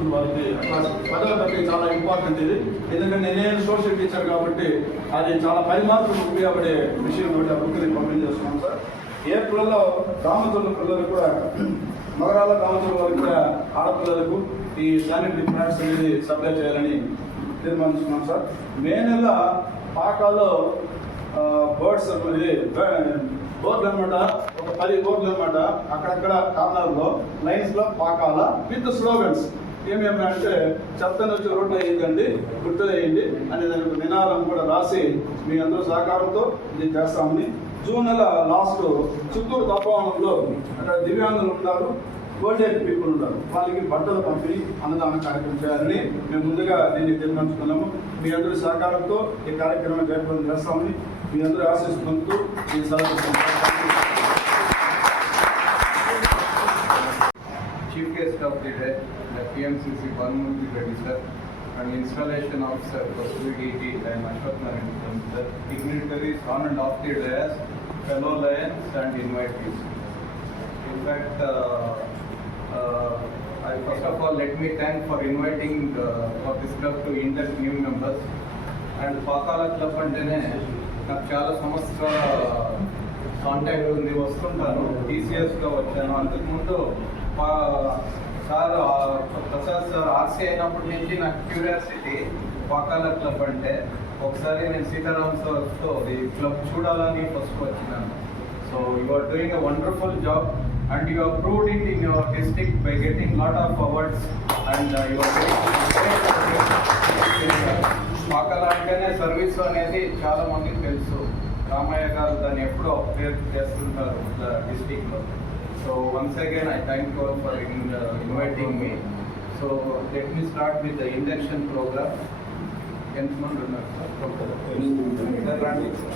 తీసుకున్న వారికి క్లాస్ 10వ తరగతి చాలా ఇంపార్టెంట్ ఇది. ఎందుకంటే నేను సోషల్ టీచర్ కాబట్టి అది చాలా 10 మార్కులు ఉపయోగపడే విషయం కాబట్టి ఆ బుక్ని పంపిణీ చేస్తున్నాం సార్. ఏప్రిల్లో రామతుల పిల్లలు కూడా మగరాల రామతుల వారికి కూడా ఆడపిల్లలకు ఈ శానిటరీ ప్యాడ్స్ అనేది సప్లై చేయాలని తీర్మానిస్తున్నాం సార్. మే నెల పాకాలో బర్డ్స్ ఇది బోర్డులు అనమాట, ఒక 10 బోర్డులు అనమాట, అక్కడక్కడ కార్నర్లో లైన్స్లో పాకాల విత్ స్లోగన్స్ ఏమేమి అంటే చెత్తను వచ్చి రోడ్లు వేయద్దండి, గుర్తు వేయండి అనే దాని ఒక నినాదం కూడా రాసి మీ అందరూ సహకారంతో ఇది చేస్తామని. జూన్ నెల లాస్ట్ చిత్తూరు తప్పవనంలో అక్కడ దివ్యాంగులు ఉంటారు, ఓల్డ్ ఏజ్ పీపుల్ ఉంటారు, వాళ్ళకి బట్టలు పంపిణీ అన్నదాన కార్యక్రమం చేయాలని మేము ముందుగా దీన్ని తీర్మానించుకున్నాము. మీ అందరి సహకారంతో ఈ కార్యక్రమం జయప్రదం చేస్తామని మీ అందరూ ఆశిస్తుంటూ ఈ Chief guest of the day, the PMCC Banmurthy Reddy sir, and installation officer Kasturi DT and Ashwat Narayan sir, dignitaries on and off the dais, fellow lions and invitees. In fact, first of all, let me thank for inviting for this club to induct new members. And Pakala Club అంటేనే నాకు చాలా సంవత్సరాల contact ఉంది, వస్తుంటాను, టీసీఎస్గా వచ్చాను. అంతకుముందు sir Prasad sir RC అయినప్పటి నుంచి నాకు క్యూరియాసిటీ పాకాల క్లబ్ అంటే. ఒకసారి నేను సీతారాం సార్తో ఈ క్లబ్ చూడాలని ఫస్ట్ వచ్చినాను. So you are doing a wonderful job and you have proved it in your district by getting lot of awards and you are Pakala అంటేనే సర్వీస్ అనేది చాలా మందికి తెలుసు. రామయ్య గారు దాన్ని ఎప్పుడూ అప్డేట్ చేస్తుంటారు డిస్ట్రిక్ట్లో. So once again I thank you all for inviting me. So let me start with the induction program. Enthmondu unnaru sir.